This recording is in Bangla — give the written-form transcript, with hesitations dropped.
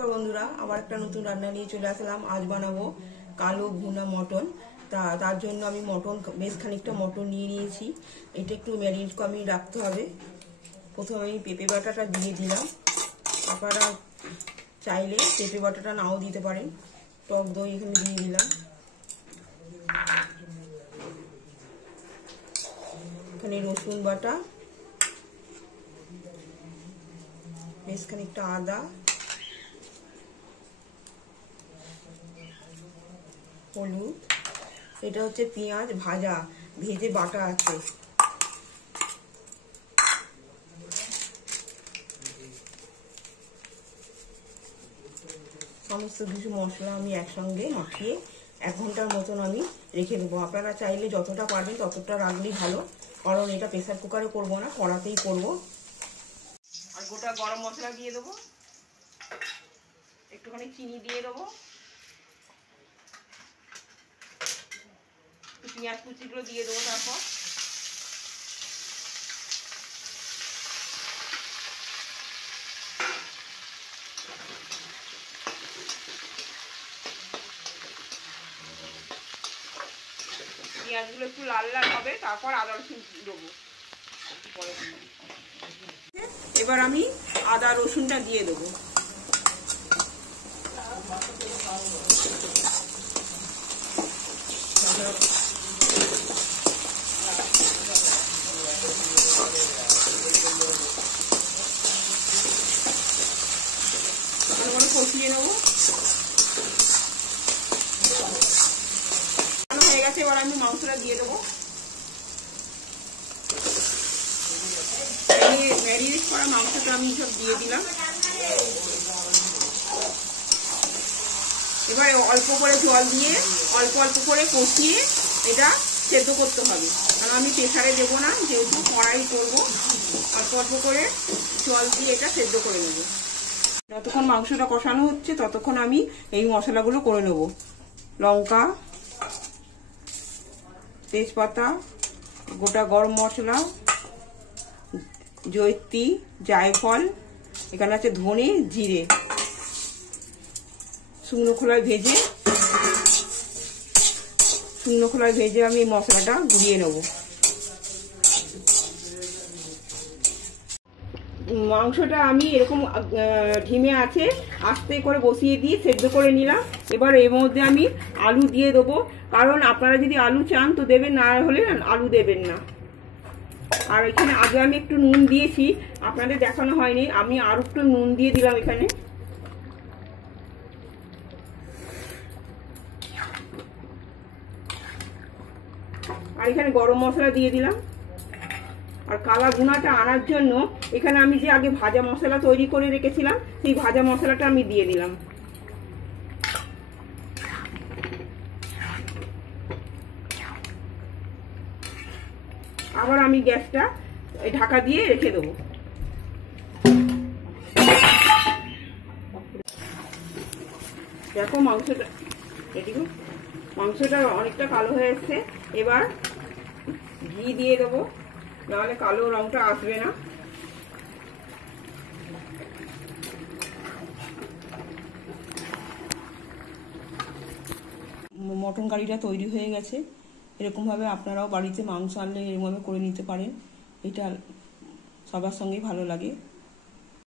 নমস্কার বন্ধুরা, আবার একটা নতুন রান্না নিয়ে চলে আসলাম। আজ বানাবো কালো ভুনা মটন। তার জন্য আমি বেশ খানিকটা মটন নিয়ে নিয়েছি। এটা একটু ম্যারিনেট করে আমি রাখতে হবে। প্রথমে আমি পেঁপে বাটাটা দিয়ে দিলাম। আপনারা চাইলে পেঁপে বাটাটা নাও দিতে পারেন। টক দই এখানে দিয়ে দিলাম। এখানে রসুন বাটা, বেশ খানিকটা আদা, হলুদ, এটা হচ্ছে পেঁয়াজ ভেজে বাটা আছে। সমস্ত কিছু মশলা আমি একসঙ্গে মাখিয়ে 1 ঘন্টার মতন আমি রেখে দেবো। আপনারা চাইলে যতটা পারবেন ততটা রাখলেই ভালো, কারণ এটা প্রেসার কুকারে করবো না, কড়াতেই করব। আর গোটা গরম মশলা দিয়ে দেবো, একটুখানি চিনি দিয়ে দেবো, পেঁয়াজ কুচিগুলো দিয়ে দেবো। তারপর পেঁয়াজগুলো একটু লাল লাল হবে, তারপর আদা রসুন দেবো। এবার আমি আদা রসুনটা দিয়ে দেবো। কষিয়ে নেবো। হয়ে গেছে, এবার আমি মাংসটা দিয়ে দেবো। ম্যারিনেট করা মাংসটা আমি সব দিয়ে দিলাম। এবার অল্প করে জল দিয়ে অল্প অল্প করে কষিয়ে এটা সেদ্ধ করতে হবে, কারণ আমি প্রেসারে দেবো না, যেহেতু কড়াই করবো। অল্প অল্প করে জল দিয়ে এটা সেদ্ধ করে নেবো। যতক্ষণ মাংসটা কষানো হচ্ছে ততক্ষণ আমি এই মশলাগুলো করে নেব। লঙ্কা, তেজপাতা, গোটা গরম মশলা, জয়িত্রী, জায়ফল, এখানে আছে ধনে, জিরে, শুকনো খোলায় ভেজে আমি মশলাটা গুঁড়িয়ে নেব। মাংসটা আমি এরকম ঢিমে আছে আস্তে করে বসিয়ে দিয়ে সেদ্ধ করে নিলাম। এবার এর মধ্যে আমি আলু দিয়ে দেবো, কারণ আপনারা যদি আলু চান তো দেবেন, না হলে আলু দেবেন না। আর এখানে আগে আমি একটু নুন দিয়েছি, আপনাদের দেখানো হয়নি, আমি আর একটু নুন দিয়ে দিলাম এখানে। আর এখানে গরম মশলা দিয়ে দিলাম। আর কালা ভুনাটা আনার জন্য এখানে আমি যে আগে ভাজা মশলা তৈরি করে রেখেছিলাম, সেই ভাজা মশলাটা আমি দিয়ে দিলাম। আবার আমি গ্যাসটা ঢাকা দিয়ে রেখে দেবো। দেখো মাংসটা অনেকটা কালো হয়ে এসছে। এবার ঘি দিয়ে দেবো, নাহলে কালো রংটা আসবে না। মটন কারিটা তৈরি হয়ে গেছে। এরকমভাবে আপনারাও বাড়িতে মাংস আনলে এরকমভাবে করে নিতে পারেন। এটা সবার সঙ্গেই ভালো লাগে।